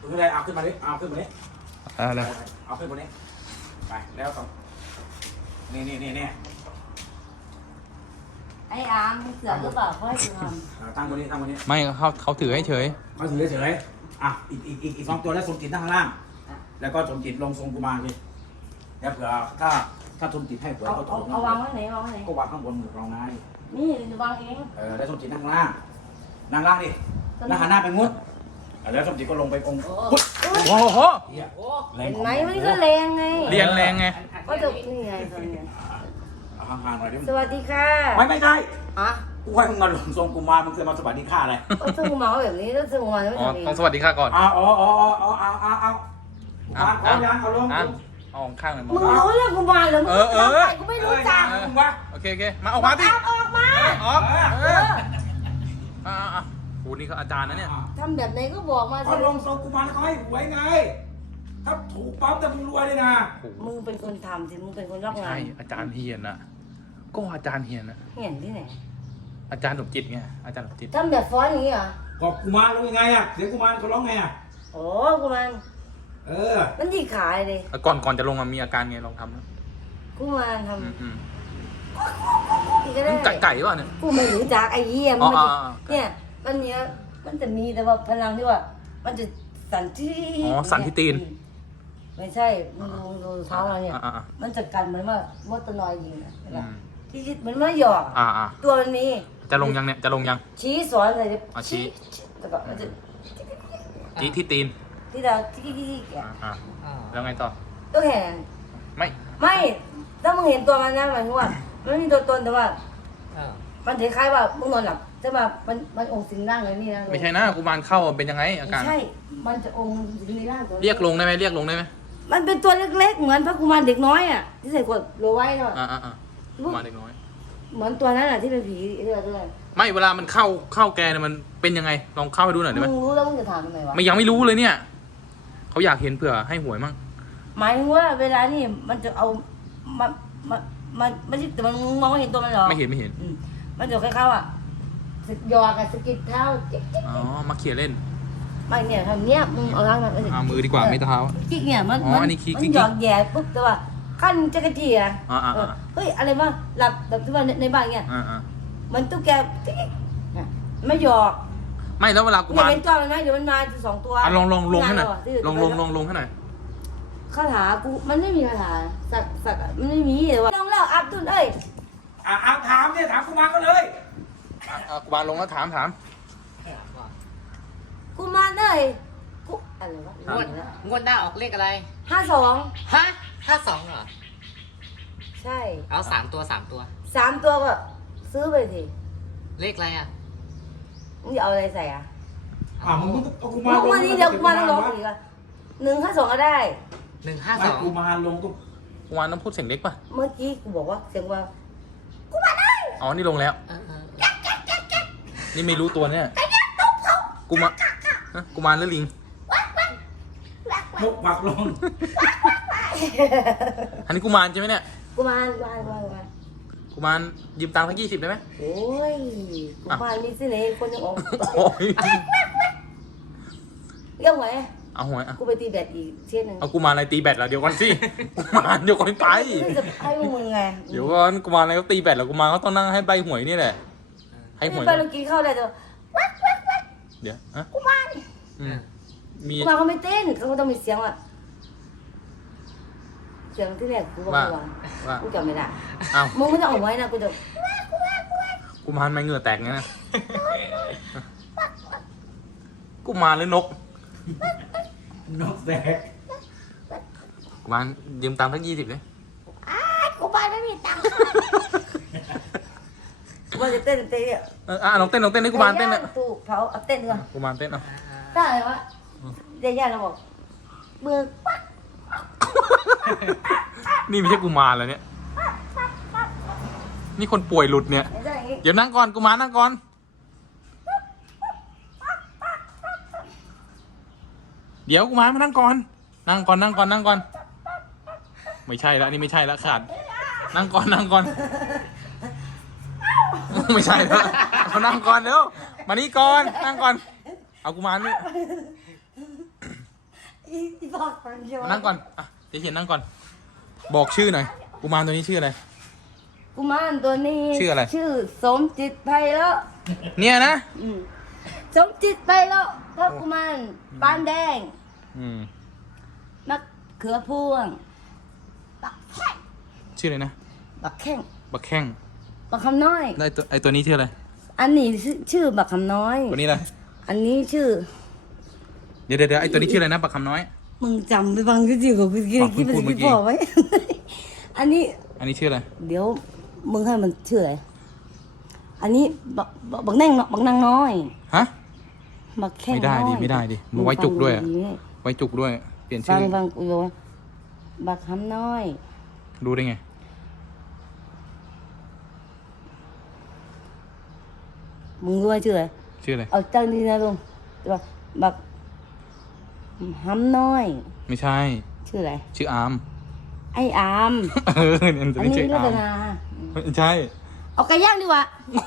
ขึ้นเลยเอาขึ้นมาดิเอาขึ้นมาดิอะไรเอาขึ้นมาดิไปแล้วต้องนี่ไอ้อาร์มเสือกหรือเปล่าเขาให้กูทตั้งตัวนี้ตั้งตัวนี้ไม่เขาถือให้เฉยเขาถือเฉยอ่ะอีก2 ตัวแล้วสมจิตนั่งข้างล่าง แล้วก็สมจิตลงทรงกุมารดิแล้วเผื่อถ้าสมจิตให้เผื่อำเขาถูกเอาวางไว้ไหนวางไว้ไหนก็วางข้างบนมือรองนายนี่จะวางเองแล้วสมจิตนั่งล่างนั่งล่างดินั่งหันหน้าไปงุ้นแล้วสมจิตก็ลงไปองค์พุทธโอ้โหแรงเห็นของไหมมันก็แรงไงเรียงแรงไงก็จะนี่ไงตอนนี้ห่างๆหน่อยดิสวัสดีค่ะไม่ใช่อ่ะกูให้มึงมาลงทรงกุมารมึงเคยมาสวัสดีข้าอะไรก็ซื้อมาแบบนี้ต้องซื้อมาไม่อ๋อทำเองต้องสวัสดีค่ะก่อนเอาเอาลงอ่ะเอาของข้างเลยมึงรู้เรื่องกูมาเหรอมึงทำไปกูไม่รู้จักมึงวะโอเคมาออกมาดิออกมาออกโหนี่เขาอาจารย์นะเนี่ยทำแบบไหนก็บอกมาเขาสิลงทรงกุมารแล้วเขาให้หวยไง ถ้าถูกปั๊บจะมึงรวยเลยนะมึงเป็นคนทำสิมึงเป็นคนรับงาใช่นอาจารย์เฮียนอะก็อาจารย์เฮียนอะเห็นที่ไหนอาจารย์สมจิตไงอาจารย์สมจิตทำแบบฟ้อนอย่างนี้เหรอบอกกุมารร้องยังไงอ่ะเสียงกุมารเขาร้องไงอ่ะโอ้กูมัน มันดีขายเลยก่อนจะลงมีอาการไงลองทำนะกูมันทอืมำอีกก็ได้ไก่ป่ะเนี่ยกูไม่รู้จักไอ้เหี้ยอ๋มัอนเนี่ยมันจะมีแต่ว่าพลังที่ว่า มันจะสั่นที่อ๋อสั่นที่ตีนไม่ใช่มึงดูเท้าเราเนี่ยอ่ามันจะกันเหมือนว่ามดตัวน้อยยิงนะเห็นไหมอืมที่เหมือนว่าหยอก ตัวมันมีจะลงยังเนี่ยจะลงยังชี้สอนเลยชี้แล้วก็มันจะจีที่ตีนที่เราที่แกแล้วไงต่อตัวแหงไม่ไม่ถ้ามึงเห็นตัวมันนะหมายถึงว่ามันมีตัวตนแต่ว่า มันคล้ายๆว่ามึงนอนหลับจะมามันองค์สิงร่างเลยนี่นะไม่ใช่นะกุมารเข้าเป็นยังไงอาการใช่ มันจะองค์สิงในร่างตัวเรียกลงได้ไหมเรียกลงได้ไหมมันเป็นตัวเล็กๆ เหมือนพระกุมารเด็กน้อยอ่ะที่ใส่ขวดโรไว้เนาะกุมารเด็กน้อยเหมือนตัวนั้นอ่ะที่เป็นผีเรื่องด้วยไม่เวลามันเข้าแกเนี่ยมันเป็นยังไงลองเข้าให้ดูหน่อยได้ไหมมึงรู้แล้วมึงจะถามทำไมวะไม่ยังไม่รู้เลยเนี่ยเขาอยากเห็นเผื่อให้หวยมั่งหมายถึงว่าเวลานี่มันจะเอามันไม่ใช่แต่มันมองไม่เห็นตัวมันหรอไม่เห็นอืมมันจะคล้ายๆว่าหยอกกับสะกิดเท้าจิ๊กอ๋อมาเขี่ยเล่นไม่เนี่ยทำเนี้ยมึงเอาทางนั้นมือดีกว่าไม่เท้ากิ๊กเนี่ยมันอ๋ออันนี้กิ๊กมันหยอกแย่ปุ๊บแต่ว่าขั้นจักรจี้อ่ะอ่าเฮ้ยอะไรวะหลับแบบที่ว่าในบ้านเนี่ยมันตุ๊กแกกิ๊กไม่หยอกไม่แล้วเวลากุเนี่ยมารเป็นตัวมันนะเดี๋ยวมันมาสองตัวลงให้หน่อยลงให้หน่อยคาถากูมันไม่มีคาถาสักมันไม่มีแต่ว่าต้องเล่าอับดุลเอ้ยเอาถามเนี่ยถามกุมารก็เลยกุมารลงแล้วถามกูมาเอ้ยกูอะไรวะงวดหน้าออกเลขอะไร 52 ฮะ52เหรอใช่เอา3 ตัว 3 ตัว 3 ตัวก็ซื้อไปสิเลขอะไรอ่ะมึงจะเอาอะไรใส่อ่ะมึงเอากุมึมารงวันนี้เดี๋ยวกูมาต้องร้องอีกอ่ะ152ก็ได้กุ 152 มารลงก็กุมารต้องพูดเสียงเล็กป่ะเมื่อกี้กูบอกว่าเสียงว่าอ๋อนี่ลงแล้วเออนี่ไม่รู้ตัวเนี่ยกุมารกุมารหรือลิงมุกปักลงอันนี้กุมารใช่ไหมเนี่ยกูมารกุมารยืมตังค์สัก20ได้ไหมโอ้ยกูมารมีเสน่ห์คนยังออกโอ้ยเรื่องไหนเอาหวยกูไปตีแบดอีกเที่ยนึงเอากุมารอะไรตีแบตเหรอเดี๋ยวก่อนสิกุมารเดี๋ยวก่อนไปจะให้มึงไงเดี๋ยวก่อนกุมารอะไรเขาตีแบตเหรอกุมารเขาต้องนั่งให้ใบหวยนี่แหละให้หวยไปเรากินข้าวได้แต่เดี๋ยวฮะกูมารมีกูมารเขาไม่เต้นเขาต้องมีเสียงอ่ะเสียงที่แรกกูบอกว่ากูจำไม่ได้อ้าวมึงไม่ต้องเอาไว้นะกูจะกุมารไม่เหงื่อแตกไงนะกุมารหรือนกนกแสกกุมารยืมตังค์สัก20เลยกูมารไม่มีตังค์กูจะเต้นอ่ะลองเต้นให้กุมารเต้นนะตู้เผาเอาเต้นก่อนกุมารเต้นเอาได้ไหมวะเดี๋ยวย่าเราบอกเบื่อนี่ไม่ใช่กุมารแล้วเนี่ยนี่คนป่วยหลุดเนี่ยได้อย่างงี้เดี๋ยวนั่งก่อนกุมารนั่งก่อนเดี๋ยวกุมารมานั่งก่อนนั่งก่อนไม่ใช่แล้วนี่ไม่ใช่แล้วขาดนั่งก่อนไม่ใช่แล้วเขานั่งก่อนเร็วมานี่ก่อนนั่งก่อนเอากุมารนี่บอกคนเดียวนั่งก่อนอ่ะเดี๋ยวเขียนนั่งก่อน บอกชื่อหน่อยกุมารตัวนี้ชื่ออะไรกุมารตัวนี้ชื่ออะไรชื่อสมจิตไพเราะเนี่ยนะสมจิตไพเราะพระกุมารปานแดงอืมมะเขือพวงบักแข้งชื่ออะไรนะบักแข้งบักแข้งบักคำน้อยได้ไอตัวนี้ชื่ออะไรอันนี้ชื่อบักคำน้อยตัวนี้อะไรอันนี้ชื่อเดี๋ยวไอตัวนี้ชื่ออะไรนะบักคำน้อยมึงจำไปฟังจริงๆของกูกินอ๋อกินพูดเมื่ไปอกี้บอกไว้ อันนี้อันนี้ชื่ออะไรเดี๋ยวมึงให้มันชื่ออะไร อันนี้บักแน่งบักนางน้อยฮะบักแข้งไม่ได้น้ดิอยไม่ได้ดิมันไว้จุกด้วยอะมึงฟังไว้จุกด้วย เปลี่ยนๆชื่ฟัองกูบอกว่าบักคำน้อยรู้ได้ไงมึงรู้ว่าชื่ออะไรชื่ออะไรเอาตั้งดีนะลุงบักหำน้อยไม่ใช่ชื่ออะไรชื่ออาร์มไอ้อามเออเนี่ยตัวอันนี้นี้ชื่อรัอาตร์มนาไม่ใช่เอาไก่ย่างดีกว่า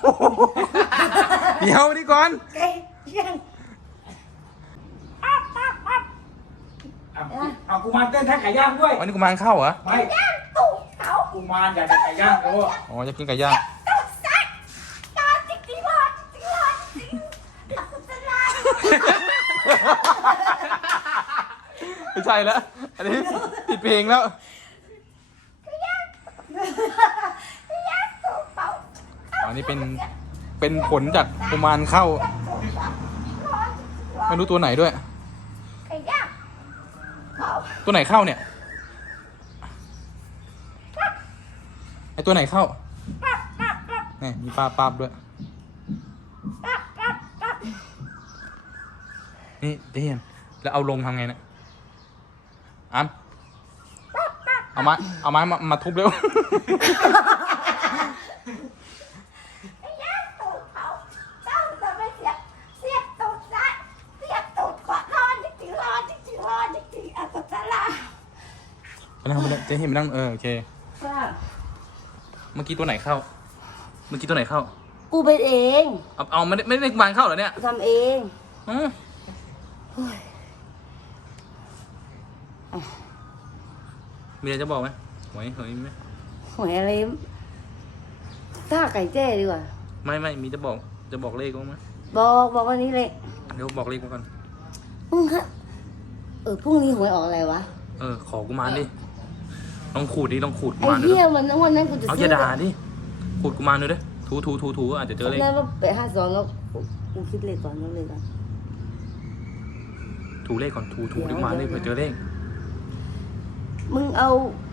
เดี๋ยวนี่ก่อนไก่ย่างเอากุมารเต้นแท็กไก่ย่างด้วยวันนี้กุมารเข้าเหรอไม่กุมารอยากได้ไก่ย่างดูอ๋อจะกินไก่ย่าง ไม่ใช่แล้ว อันนี้ผิดเพลงแล้ว อันนี้เป็นผลจากกุมารเข้า ไม่รู้ตัวไหนด้วย ตัวไหนเข้าเนี่ย ไอตัวไหนเข้านี่มีปลาด้วย นี่เดี๋ยวเห็นแล้วเอาลงทำไงเนี่ยอันเอาไม้มาทุบเร็ว ไปนั่งเจ๊เห็นไปนั่งโอเค เมื่อกี้ตัวไหนเข้ากูเป็นเองเอาไม่ได้กุมารเข้าเหรอเนี่ยทำเองอืมมีอะไรจะบอกไหมหวยไหมหวยอะไรถ้าไก่แจ้ดีกว่าไม่มีจะบอกเลขบ้างไหมบอกวันนี้เลยเดี๋ยวบอกเลขมาก่อนพรุ่งฮะพรุ่งนี้หวยออกอะไรวะขอกุมารดิลองขูดกุไอ้มารดูเหี้ยวันนั้นกูจะเอาซื้อย่าด่าดิขูดกุมารดูดิถูอาจจะเจอเลขนั่นว่าไป52แล้วกูคิดเลขก่อนแล้วเลยก่อนถูเลขก่อนถูกุมารเลยเผื่อเจอเลขมึงเอา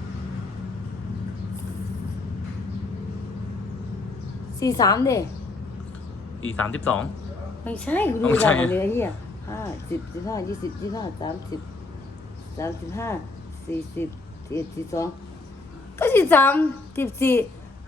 43ดิอี32 ไม่ใช่กูดูไม่ใช่ได้เลยไอ้เหี้ย10 15 20 25 30 35 40 41 42ก็43 14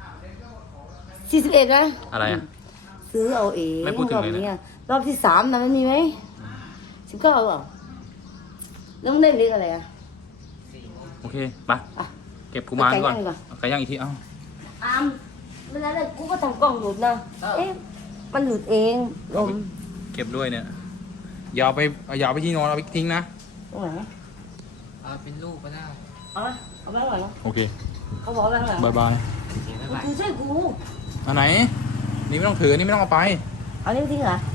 41นะอะไรอ่ะซื้อเอาเองไม่พูดถึงรอบเลยนะนี้รอบที่3นะมันมีไหม19เอาเปล่าแล้วมึงได้เลขอะไรอ่ะโอเคไปอ่ะเก็บกุมารก่อนไก่ย่างดีกว่าเอาไก่ย่างอีกที เอ้าอามเวลาเนี่ยกูก็ทำกล้องหลุดนะ เอ๊ะ มันหลุดเองลมเก็บด้วยเนี่ยอย่าเอาไปที่นอนเอาไปทิ้งนะตรงไหนเอาเป็นลูกก็ได้เอาไหมเอาไปข้างหลังนะโอเคเขาบอกว่าข้างหลังบายบายโอเคบ๊ายบายคือช่วยกูอันไหน นี่ไม่ต้องถือ นี่ไม่ต้องเอาไปเอาเรื่องทิ้งเหรอ